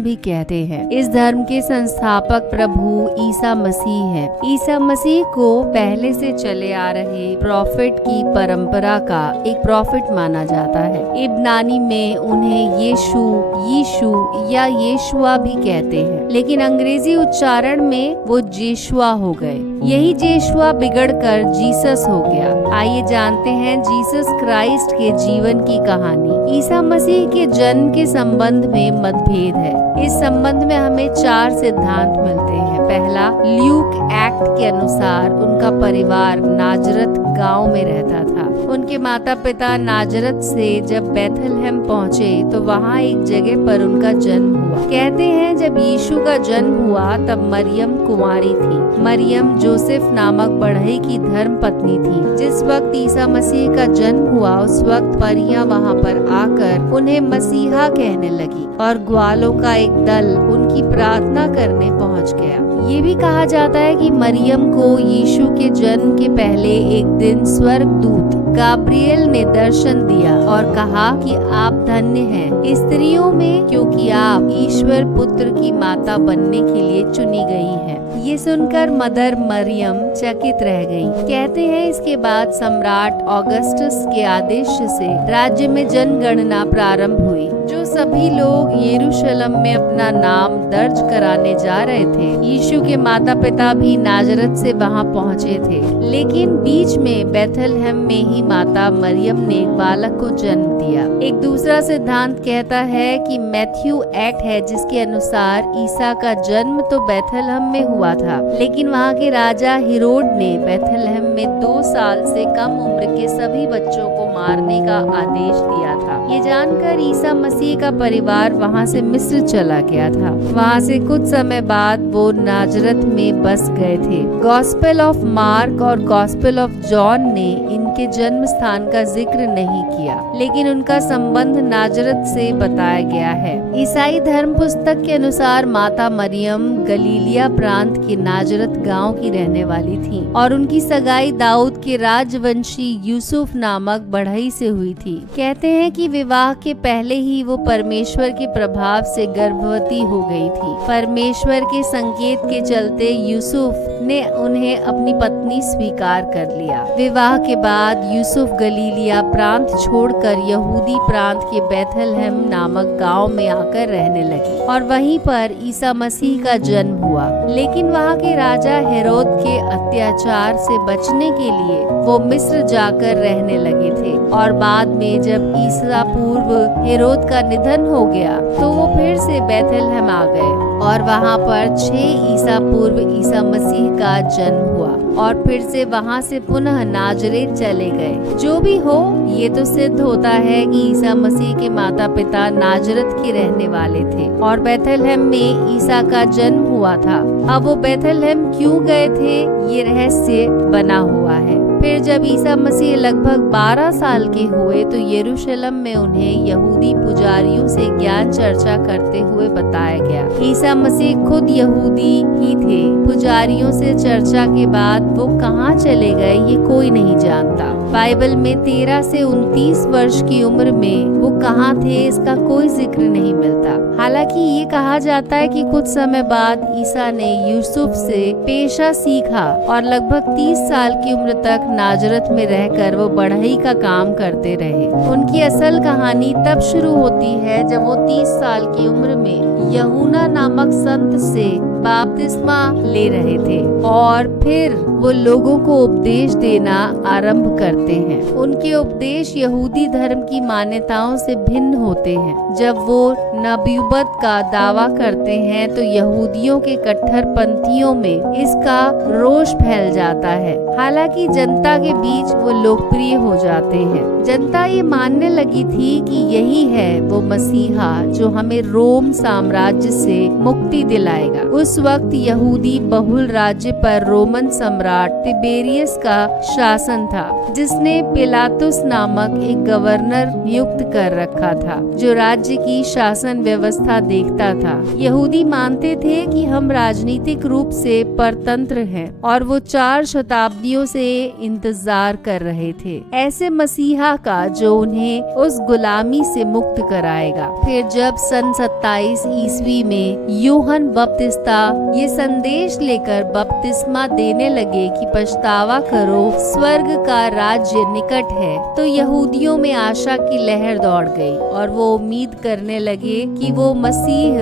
मरियम भी कहते हैं। इस धर्म के संस्थापक प्रभु ईसा मसीह हैं। ईसा मसीह को पहले से चले आ रहे प्रॉफिट की परंपरा का एक प्रॉफिट माना जाता है। इब्रानी में उन्हें यीशु, यीशु या येशुआ भी कहते हैं, लेकिन अंग्रेजी उच्चारण में वो जेशुआ हो गए। यही जेशुआ बिगड़कर जीसस हो गया। आइए जानते हैं जीसस क्राइस्ट के जीवन की कहानी। ईसा मसीह के जन्म के संबंध में मतभेद है। इस संबंध में हमें 4 सिद्धांत मिलते हैं। पहला, ल्यूक एक्ट के अनुसार उनका परिवार नाजरत गांव में रहता था। उनके माता पिता नाजरत से जब बैथलहम पहुँचे तो वहाँ एक जगह पर उनका जन्म हुआ। कहते हैं जब यीशु का जन्म हुआ तब मरियम कुंवारी थी। मरियम जोसेफ नामक बढ़ई की धर्म पत्नी थी। जिस वक्त ईसा मसीह का जन्म हुआ उस वक्त परियां वहाँ पर आकर उन्हें मसीहा कहने लगी और ग्वालों का एक दल उनकी प्रार्थना करने पहुँच गया। ये भी कहा जाता है कि मरियम को यीशु के जन्म के पहले एक दिन स्वर्गदूत गाब्रिएल ने दर्शन दिया और कहा कि आप धन्य हैं स्त्रियों में, क्योंकि आप ईश्वर पुत्र की माता बनने के लिए चुनी गई हैं। ये सुनकर मदर मरियम चकित रह गई। कहते हैं इसके बाद सम्राट ऑगस्टस के आदेश से राज्य में जनगणना प्रारंभ हुई। जो सभी लोग यरूशलेम में अपना नाम दर्ज कराने जा रहे थे, यीशु के माता पिता भी नाजरत से वहां पहुंचे थे। लेकिन बीच में बैथलहम में ही माता मरियम ने एक बालक को जन्म दिया। एक दूसरा सिद्धांत कहता है कि मैथ्यू एक्ट है जिसके अनुसार ईसा का जन्म तो बैथलहम में हुआ था, लेकिन वहाँ के राजा हेरोड ने बैथलहम में 2 साल से कम उम्र के सभी बच्चों को मारने का आदेश दिया था। ये जानकर ईसा मसीह का परिवार वहाँ से मिस्र चला गया था। वहाँ से कुछ समय बाद वो नाजरत में बस गए थे। गॉस्पेल ऑफ मार्क और गॉस्पेल ऑफ जॉन ने इनके जन्म स्थान का जिक्र नहीं किया, लेकिन उनका संबंध नाजरत से बताया गया है। ईसाई धर्म पुस्तक के अनुसार माता मरियम गलीलिया प्रांत के नाजरत गांव की रहने वाली थी और उनकी सगाई दाऊद के राजवंशी यूसुफ नामक बढ़ई से हुई थी। कहते हैं कि विवाह के पहले ही वो परमेश्वर के प्रभाव से गर्भवती हो गई थी। परमेश्वर के संकेत के चलते यूसुफ ने उन्हें अपनी पत्नी स्वीकार कर लिया। विवाह के बाद यूसुफ गलीलिया प्रांत छोड़कर यहूदी प्रांत के बैथलहम नामक गांव में आकर रहने लगी और वहीं पर ईसा मसीह का जन्म हुआ। लेकिन वहाँ के राजा हेरोद के अत्याचार से बचने के लिए वो मिस्र जाकर रहने लगे थे और बाद में जब ईसा पूर्व हेरोद का निधन हो गया तो वो फिर से बैथलहम आ गए और वहाँ पर 6 ईसा पूर्व ईसा मसीह का जन्म हुआ और फिर से वहाँ से पुनः नाजरेत चले गए। जो भी हो, ये तो सिद्ध होता है कि ईसा मसीह के माता पिता नाजरत के रहने वाले थे और बैथलहम में ईसा का जन्म हुआ था। अब वो बैथलहम क्यों गए थे, ये रहस्य बना हुआ है। फिर जब ईसा मसीह लगभग 12 साल के हुए तो यरूशलेम में उन्हें यहूदी पुजारियों से ज्ञान चर्चा करते हुए बताया गया। ईसा मसीह खुद यहूदी ही थे। पुजारियों से चर्चा के बाद वो कहाँ चले गए ये कोई नहीं जानता। बाइबल में 13 से 29 वर्ष की उम्र में वो कहाँ थे इसका कोई जिक्र नहीं मिलता। हालांकि ये कहा जाता है कि कुछ समय बाद ईसा ने यूसुफ से पेशा सीखा और लगभग 30 साल की उम्र तक नाजरत में रहकर वो बढ़ई का काम करते रहे। उनकी असल कहानी तब शुरू होती है जब वो 30 साल की उम्र में यूहन्ना नामक संत से बपतिस्मा ले रहे थे और फिर वो लोगों को उपदेश देना आरंभ करते हैं। उनके उपदेश यहूदी धर्म की मान्यताओं से भिन्न होते हैं। जब वो नबूवत का दावा करते हैं तो यहूदियों के कट्टरपंथियों में इसका रोष फैल जाता है। हालांकि जनता के बीच वो लोकप्रिय हो जाते हैं। जनता ये मानने लगी थी कि यही है वो मसीहा जो हमें रोम साम्राज्य से मुक्ति दिलाएगा। उस वक्त यहूदी बहुल राज्य पर रोमन सम्राट तिबेरियस का शासन था, जिसने पिलातुस नामक एक गवर्नर नियुक्त कर रखा था जो राज्य की शासन व्यवस्था देखता था। यहूदी मानते थे कि हम राजनीतिक रूप से परतंत्र हैं और वो 4 शताब्दियों से इंतजार कर रहे थे ऐसे मसीहा का जो उन्हें उस गुलामी से मुक्त कराएगा। फिर जब सन 27 ईसा ईस्वी में यूहन बपतिस्ता ये संदेश लेकर बपतिस्मा देने लगे कि पछतावा करो, स्वर्ग का राज्य निकट है। तो यहूदियों में आशा की लहर दौड़ गई और वो उम्मीद करने लगे कि वो मसीह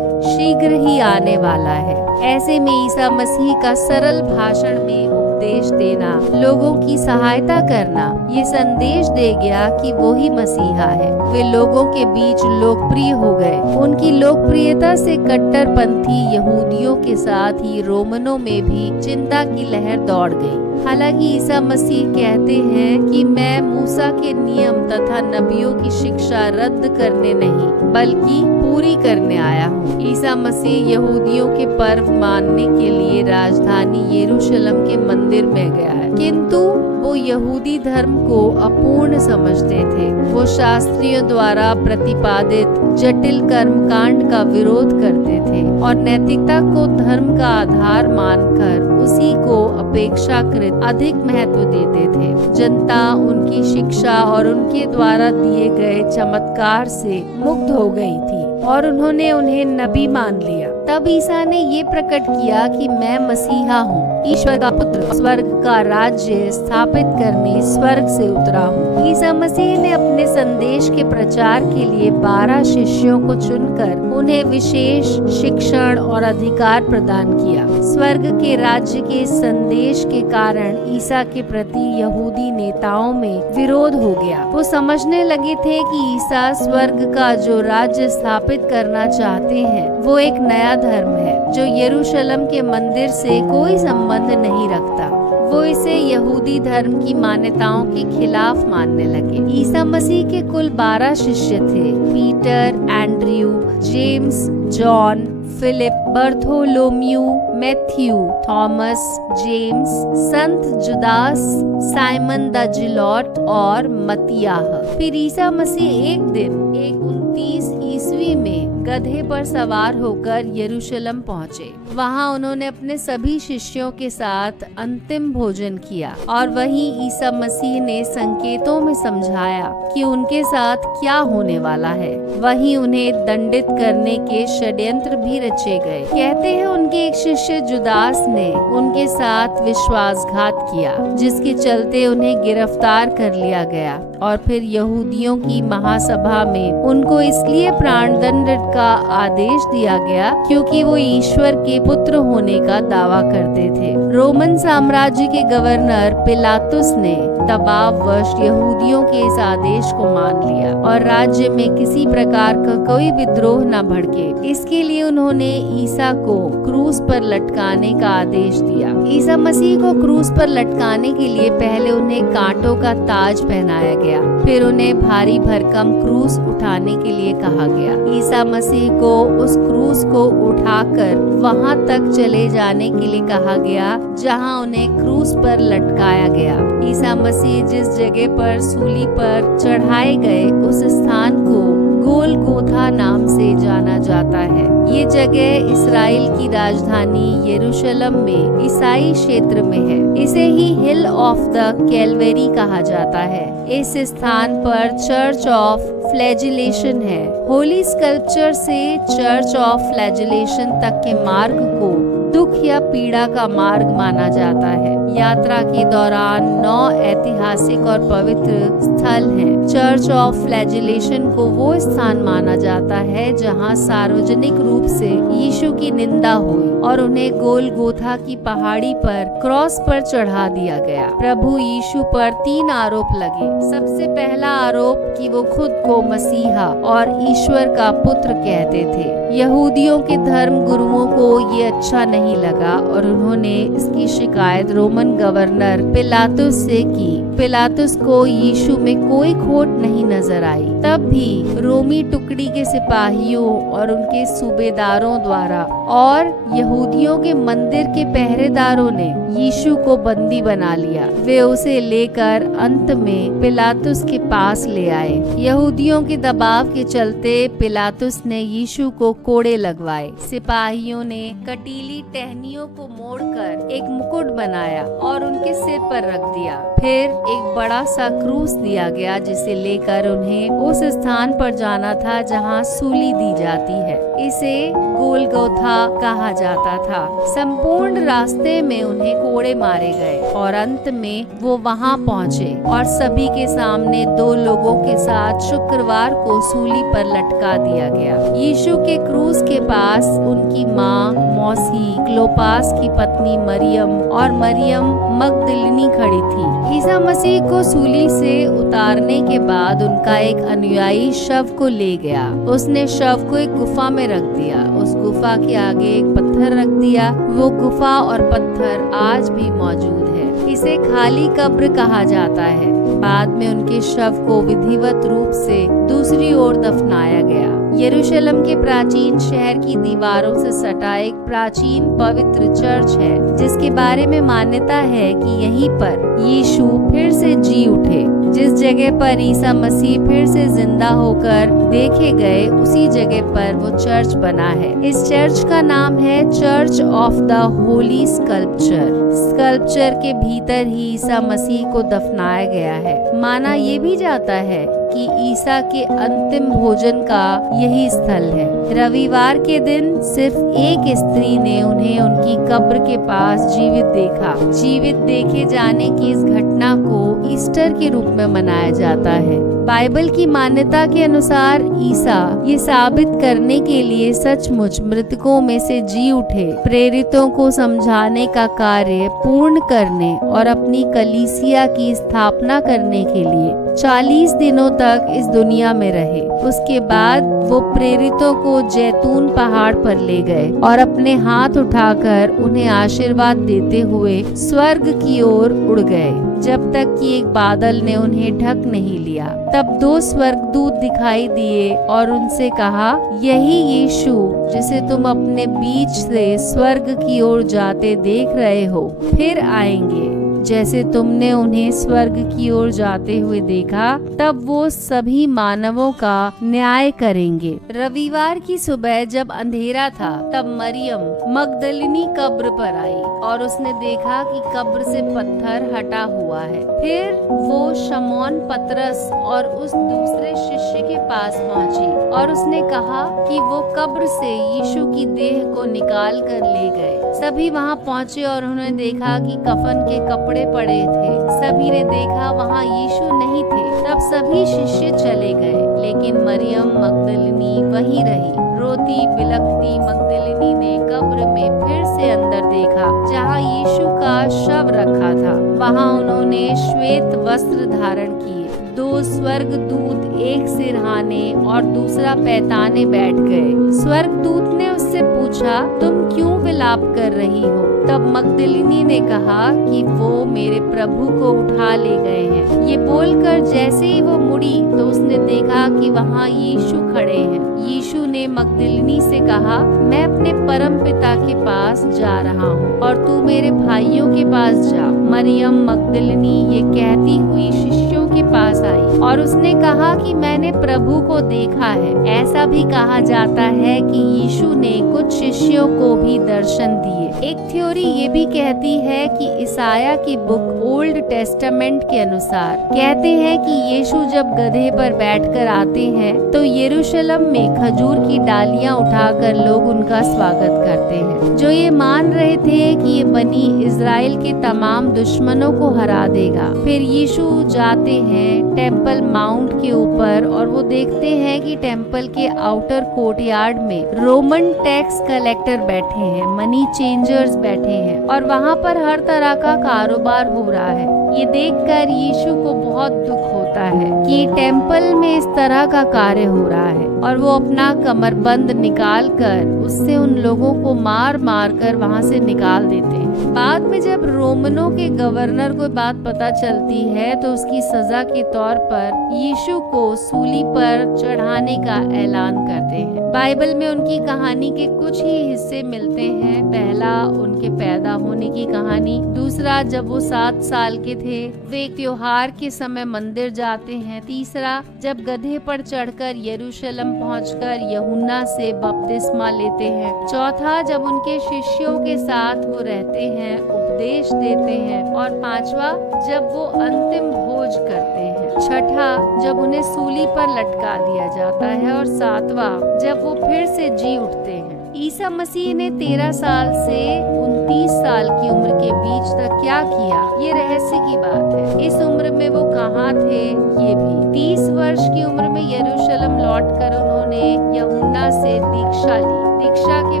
शीघ्र ही आने वाला है। ऐसे में ईसा मसीह का सरल भाषण में उपदेश देना, लोगों की सहायता करना, ये संदेश दे गया कि वो ही मसीहा है। वे लोगों के बीच लोकप्रिय हो गए। उनकी लोकप्रियता से कट्टरपंथी यहूदियों के साथ ही रोमनों में भी चिंता की लहर दौड़ गई। हालांकि ईसा मसीह कहते हैं कि मैं मूसा के नियम तथा नबियों की शिक्षा रद्द करने नहीं बल्कि पूरी करने आया हूँ। ईसा मसीह यहूदियों के पर्व मानने के लिए राजधानी यरूशलेम के मंदिर में गया है, किंतु वो यहूदी धर्म को अपूर्ण समझते थे। वो शास्त्रियों द्वारा प्रतिपादित जटिल कर्मकांड का विरोध करते थे और नैतिकता को धर्म का आधार मानकर उसी को अपेक्षाकृत अधिक महत्व देते थे। जनता उनकी शिक्षा और उनके द्वारा दिए गए चमत्कार से मुग्ध हो गई थी और उन्होंने उन्हें नबी मान लिया। तब ईसा ने ये प्रकट किया कि मैं मसीहा हूँ, ईश्वर का पुत्र, स्वर्ग का राज्य स्थापित करने स्वर्ग से उतरा हूँ। ईसा मसीह ने अपने संदेश के प्रचार के लिए 12 शिष्यों को चुनकर उन्हें विशेष शिक्षण और अधिकार प्रदान किया। स्वर्ग के राज्य के संदेश के कारण ईसा के प्रति यहूदी नेताओं में विरोध हो गया। वो समझने लगे थे कि ईसा स्वर्ग का जो राज्य स्थापित करना चाहते हैं वो एक नया धर्म है जो यरूशलेम के मंदिर से कोई संबंध नहीं रखता। वो इसे यहूदी धर्म की मान्यताओं के खिलाफ मानने लगे। ईसा मसीह के कुल 12 शिष्य थे। Peter, Andrew, James, John, Philip, Bartholomew, Matthew, Thomas, James, संत जुदास, साइमन द जिलॉट और मत्तियाह। फिर ईसा मसीह एक दिन 29 ईस्वी में गधे पर सवार होकर यरूशलेम पहुँचे। वहाँ उन्होंने अपने सभी शिष्यों के साथ अंतिम भोजन किया और वहीं ईसा मसीह ने संकेतों में समझाया कि उनके साथ क्या होने वाला है। वहीं उन्हें दंडित करने के षड्यंत्र भी रचे गए। कहते हैं उनके एक शिष्य जुदास ने उनके साथ विश्वासघात किया, जिसके चलते उन्हें गिरफ्तार कर लिया गया और फिर यहूदियों की महासभा में उनको इसलिए प्राणदंड का आदेश दिया गया क्योंकि वो ईश्वर के पुत्र होने का दावा करते थे। रोमन साम्राज्य के गवर्नर पिलातुस ने दबाववश यहूदियों के इस आदेश को मान लिया और राज्य में किसी प्रकार का कोई विद्रोह न भड़के, इसके लिए उन्होंने ईसा को क्रूस पर लटकाने का आदेश दिया। ईसा मसीह को क्रूस पर लटकाने के लिए पहले उन्हें कांटों का ताज पहनाया गया, फिर उन्हें भारी भरकम क्रूस उठाने के लिए कहा गया। ईसा मसीह को उस क्रूस को उठाकर वहां तक चले जाने के लिए कहा गया जहां उन्हें क्रूस पर लटकाया गया। ईसा मसीह जिस जगह पर सूली पर चढ़ाए गए उस स्थान को गोलगोथा नाम से जाना जाता है। ये जगह इस्राएल की राजधानी यरूशलेम में ईसाई क्षेत्र में है। इसे ही हिल ऑफ द कैलवेरी कहा जाता है। इस स्थान पर चर्च ऑफ फ्लैजिलेशन है। होली स्कल्पचर से चर्च ऑफ फ्लैजिलेशन तक के मार्ग को दुख या पीड़ा का मार्ग माना जाता है। यात्रा के दौरान 9 ऐतिहासिक और पवित्र स्थल हैं। चर्च ऑफ फ्लैजिलेशन को वो स्थान माना जाता है जहां सार्वजनिक रूप से यीशु की निंदा हुई और उन्हें गोलगोथा की पहाड़ी पर क्रॉस पर चढ़ा दिया गया। प्रभु यीशु पर 3 आरोप लगे। सबसे पहला आरोप कि वो खुद को मसीहा और ईश्वर का पुत्र कहते थे। यहूदियों के धर्म गुरुओं को ये अच्छा नहीं लगा और उन्होंने इसकी शिकायत रोमन गवर्नर पिलातुस से की। पिलातुस को यीशु में कोई खोट नहीं नजर आई। तब भी रोमी टुकड़ी के सिपाहियों और उनके सूबेदारों द्वारा और यहूदियों के मंदिर के पहरेदारों ने यीशु को बंदी बना लिया। वे उसे लेकर अंत में पिलातुस के पास ले आए। यहूदियों के दबाव के चलते पिलातुस ने यीशु को कोड़े लगवाए। सिपाहियों ने कटीली टहनियों को मोड़कर एक मुकुट बनाया और उनके सिर पर रख दिया। फिर एक बड़ा सा क्रूस दिया गया जिसे लेकर उन्हें उस स्थान पर जाना था जहाँ सूली दी जाती है। इसे गोलगोथा कहा जाता था। संपूर्ण रास्ते में उन्हें कोड़े मारे गए और अंत में वो वहाँ पहुँचे और सभी के सामने 2 लोगों के साथ शुक्रवार को सूली पर लटका दिया गया। यीशु के क्रूस के पास उनकी माँ मौसी, क्लोपास की पत्नी मरियम और मरियम मगदलिनी खड़ी थी। ईसा मसीह को सूली से उतारने के बाद उनका एक अनुयायी शव को ले गया। उसने शव को एक गुफा में रख दिया। उस गुफा के आगे एक पत्थर रख दिया। वो गुफा और पत्थर आज भी मौजूद है। इसे खाली कब्र कहा जाता है। बाद में उनके शव को विधिवत रूप से दूसरी ओर दफनाया गया। यरूशलेम के प्राचीन शहर की दीवारों से सटा एक प्राचीन पवित्र चर्च है, जिसके बारे में मान्यता है कि यहीं पर यीशु फिर से जी उठे। जिस जगह पर ईसा मसीह फिर से जिंदा होकर देखे गए, उसी जगह पर वो चर्च बना है। इस चर्च का नाम है church of the Holi sculpture. Sculpture के भीतर ही ईसा मसीह को दफनाया गया है। माना ये भी जाता है कि ईसा के अंतिम भोजन का यही स्थल है। रविवार के दिन सिर्फ एक स्त्री ने उन्हें उनकी कब्र के पास जीवित देखा। जीवित देखे जाने की इस घटना को ईस्टर के रूप में मनाया जाता है। बाइबल की मान्यता के अनुसार ईसा ये साबित करने के लिए सचमुच मृतकों में से जी उठे, प्रेरितों को समझाने का कार्य पूर्ण करने और अपनी कलीसिया की स्थापना करने के लिए 40 दिनों तक इस दुनिया में रहे। उसके बाद वो प्रेरितों को जैतून पहाड़ पर ले गए और अपने हाथ उठाकर उन्हें आशीर्वाद देते हुए स्वर्ग की ओर उड़ गए, जब तक कि एक बादल ने उन्हें ढक नहीं लिया। तब 2 स्वर्गदूत दिखाई दिए और उनसे कहा, यही यीशु जिसे तुम अपने बीच से स्वर्ग की ओर जाते देख रहे हो, फिर आएंगे जैसे तुमने उन्हें स्वर्ग की ओर जाते हुए देखा, तब वो सभी मानवों का न्याय करेंगे। रविवार की सुबह जब अंधेरा था, तब मरियम मगदलिनी कब्र पर आई और उसने देखा कि कब्र से पत्थर हटा हुआ है। फिर वो शमौन पतरस और उस दूसरे शिष्य के पास पहुंची और उसने कहा कि वो कब्र से यीशु की देह को निकाल कर ले गए। सभी वहां पहुंचे और उन्होंने देखा कि कफन के कपड़े पड़े थे। सभी ने देखा वहां यीशु नहीं थे। तब सभी शिष्य चले गए, लेकिन मरियम मगदलिनी वहीं रही। रोती बिलखती मगदलिनी ने कब्र में फिर से अंदर देखा जहां यीशु का शव रखा था। वहां उन्होंने श्वेत वस्त्र धारण किए। 2 स्वर्गदूत एक सिरहाने और दूसरा पैताने बैठ गए। स्वर्गदूत ने उससे पूछा, तुम क्यों विलाप कर रही हो? तब मगदलिनी ने कहा कि वो मेरे प्रभु को उठा ले गए हैं। ये बोलकर जैसे ही वो मुड़ी तो उसने देखा कि वहाँ यीशु खड़े हैं। यीशु ने मगदलिनी से कहा, मैं अपने परम पिता के पास जा रहा हूँ और तू मेरे भाइयों के पास जा। मरियम मगदलिनी ये कहती हुई शिष्यों के पास आई और उसने कहा कि मैंने प्रभु को देखा है। ऐसा भी कहा जाता है कि यीशु ने कुछ शिष्यों को भी दर्शन दिए। एक थ्योरी ये भी कहती है कि ईसाया की बुक ओल्ड टेस्टामेंट के अनुसार कहते हैं कि यीशु जब गधे पर बैठकर आते हैं तो यरूशलेम में खजूर की डालियां उठाकर लोग उनका स्वागत करते हैं, जो ये मान रहे थे कि ये बनी इजराइल के तमाम दुश्मनों को हरा देगा। फिर यीशु जाते हैं टेम्पल माउंट के ऊपर और वो देखते हैं कि टेम्पल के आउटर कोर्टयार्ड में रोमन टैक्स कलेक्टर बैठे हैं, मनी चेंजर्स बैठे हैं और वहाँ पर हर तरह का कारोबार हो रहा है। ये देखकर यीशु को बहुत दुख होता है कि टेम्पल में इस तरह का कार्य हो रहा है और वो अपना कमरबंद निकाल कर उससे उन लोगों को मार मार कर वहाँ से निकाल देते हैं। बाद में जब रोमनों के गवर्नर को बात पता चलती है तो उसकी सजा के तौर पर यीशु को सूली पर चढ़ाने का ऐलान करते हैं। बाइबल में उनकी कहानी के कुछ ही हिस्से मिलते हैं। पहला उनके पैदा होने की कहानी, दूसरा जब वो 7 साल के थे वे त्योहार के समय मंदिर जाते हैं, तीसरा जब गधे पर चढ़कर यरूशलेम पहुंचकर यूहन्ना से बपतिस्मा लेते हैं, चौथा जब उनके शिष्यों के साथ वो रहते हैं, उपदेश देते हैं। और 5वां, जब वो अंतिम भोज करते हैं। 6ठा, जब उन्हें सूली पर लटका दिया जाता है। और 7वां, जब वो फिर से जी उठते हैं। ईसा मसीह ने 13 साल से 29 साल की उम्र के बीच तक क्या किया, ये रहस्य की बात है। इस उम्र में वो कहाँ थे, ये भी 30 वर्ष की उम्र में यरूशलेम लौटकर उन्होंने यूहन्ना से दीक्षा ली। दीक्षा के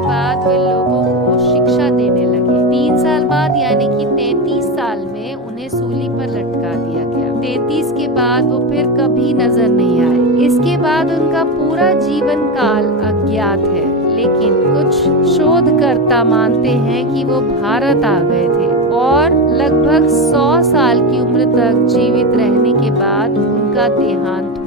बाद वे लोगों को शिक्षा देने लगे। 3 साल बाद यानी कि 33 साल में उन्हें सूली पर लटका दिया गया। 33 के बाद वो फिर कभी नजर नहीं आए। इसके बाद उनका पूरा जीवन काल अज्ञात है, लेकिन कुछ शोधकर्ता मानते हैं कि वो भारत आ गए थे और लगभग 100 साल की उम्र तक जीवित रहने के बाद उनका देहांत